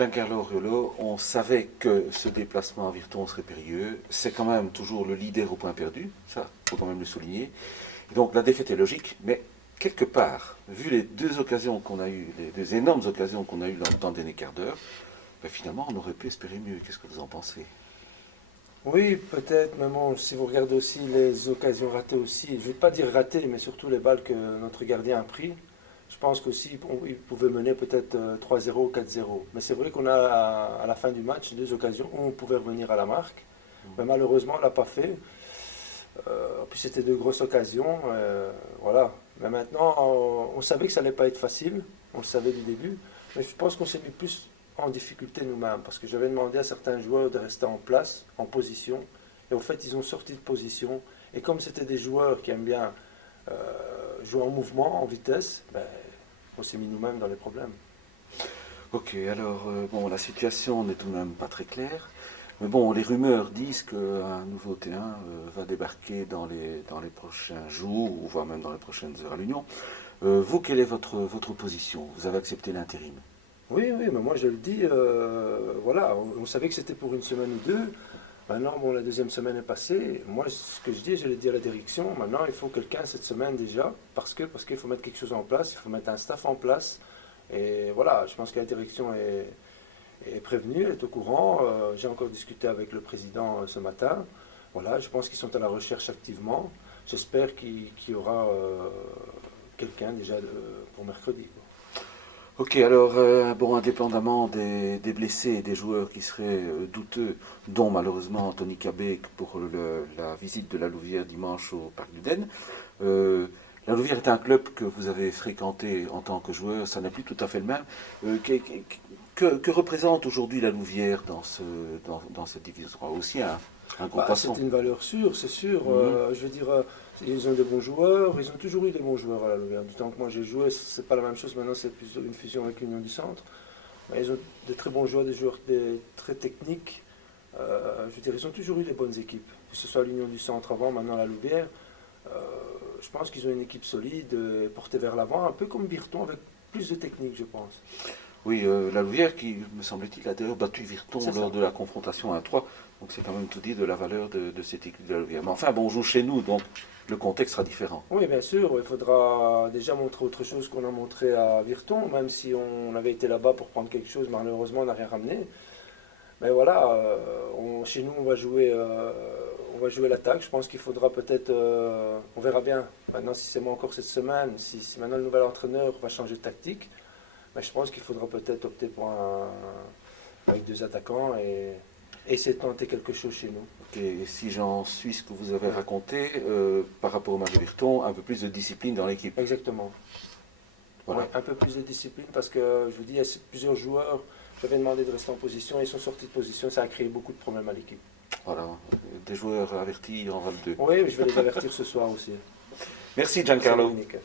Giancarlo Oriolo, on savait que ce déplacement à Virton serait périlleux. C'est quand même toujours le leader au point perdu, ça, il faut quand même le souligner. Et donc la défaite est logique, mais quelque part, vu les deux occasions qu'on a eues, les deux énormes occasions qu'on a eues dans le temps dernier quart d'heure, ben finalement on aurait pu espérer mieux. Qu'est-ce que vous en pensez? Oui, peut-être, mais bon, si vous regardez aussi les occasions ratées aussi, je ne vais pas dire ratées, mais surtout les balles que notre gardien a pris, je pense qu'aussi il pouvait mener peut-être 3-0, 4-0. Mais c'est vrai qu'on a à la fin du match deux occasions où on pouvait revenir à la marque, mais malheureusement on ne l'a pas fait. Puis c'était de grosses occasions, voilà. Mais maintenant, on savait que ça n'allait pas être facile, on le savait du début, mais je pense qu'on s'est mis plus en difficulté nous-mêmes, parce que j'avais demandé à certains joueurs de rester en place, en position, et au fait ils ont sorti de position, et comme c'était des joueurs qui aiment bien euh, jouer en mouvement, en vitesse, ben, on s'est mis nous-mêmes dans les problèmes. Ok, alors, bon, la situation n'est tout de même pas très claire. Mais bon, les rumeurs disent qu'un nouveau T1 va débarquer dans les prochains jours, ou voire même dans les prochaines heures à l'Union. Vous, quelle est votre position? Vous avez accepté l'intérim? Oui, oui, mais moi je le dis, voilà, on savait que c'était pour une semaine ou deux. Maintenant, bon, la deuxième semaine est passée. Moi, ce que je dis, je l'ai dit à la direction. Maintenant, il faut quelqu'un cette semaine déjà, parce qu'il faut mettre quelque chose en place, il faut mettre un staff en place. Et voilà, je pense que la direction est prévenue, est au courant. J'ai encore discuté avec le président ce matin. Voilà, je pense qu'ils sont à la recherche activement. J'espère qu'il y aura quelqu'un déjà pour mercredi, quoi. Ok, alors, bon, indépendamment des blessés et des joueurs qui seraient douteux, dont malheureusement Anthony Cabé pour la visite de la Louvière dimanche au Parc du Den, la Louvière est un club que vous avez fréquenté en tant que joueur, ça n'est plus tout à fait le même. Que représente aujourd'hui la Louvière dans cette division 3? Aussi un gros Bah, poisson. c'est une valeur sûre, c'est sûr. Mhm. Je veux dire, ils ont des bons joueurs, ils ont toujours eu des bons joueurs à la Louvière. Du temps que moi j'ai joué, c'est pas la même chose. Maintenant, c'est plus une fusion avec l'Union du Centre. Mais ils ont de très bons joueurs, des joueurs très techniques. Je veux dire, ils ont toujours eu des bonnes équipes. Que ce soit l'Union du Centre avant, maintenant la Louvière. Euh, je pense qu'ils ont une équipe solide, portée vers l'avant, un peu comme Virton, avec plus de technique, je pense. Oui, la Louvière qui, me semble-t-il, a d'ailleurs battu Virton C'est lors ça. de la confrontation 1-3. Donc c'est quand même tout dire de la valeur de cette équipe de la Louvière. Mais enfin, bon, on joue chez nous, donc le contexte sera différent. Oui, bien sûr, il faudra déjà montrer autre chose qu'on a montré à Virton, même si on avait été là-bas pour prendre quelque chose, malheureusement on n'a rien ramené. Mais voilà, chez nous on va jouer l'attaque. Je pense qu'il faudra peut-être, on verra bien. Maintenant, si c'est moi encore cette semaine, si maintenant le nouvel entraîneur va changer de tactique, ben, je pense qu'il faudra peut-être opter pour avec deux attaquants et essayer de tenter quelque chose chez nous. Ok, et si j'en suis ce que vous avez raconté, par rapport au match de Virton, un peu plus de discipline dans l'équipe. Exactement. Ouais, Voilà. un peu plus de discipline parce que je vous dis, il y a plusieurs joueurs. J'avais demandé de rester en position, ils sont sortis de position, ça a créé beaucoup de problèmes à l'équipe. Voilà. Des joueurs avertis en valent deux. Oui, je vais les avertir ce soir aussi. Merci Merci Giancarlo. Dominique.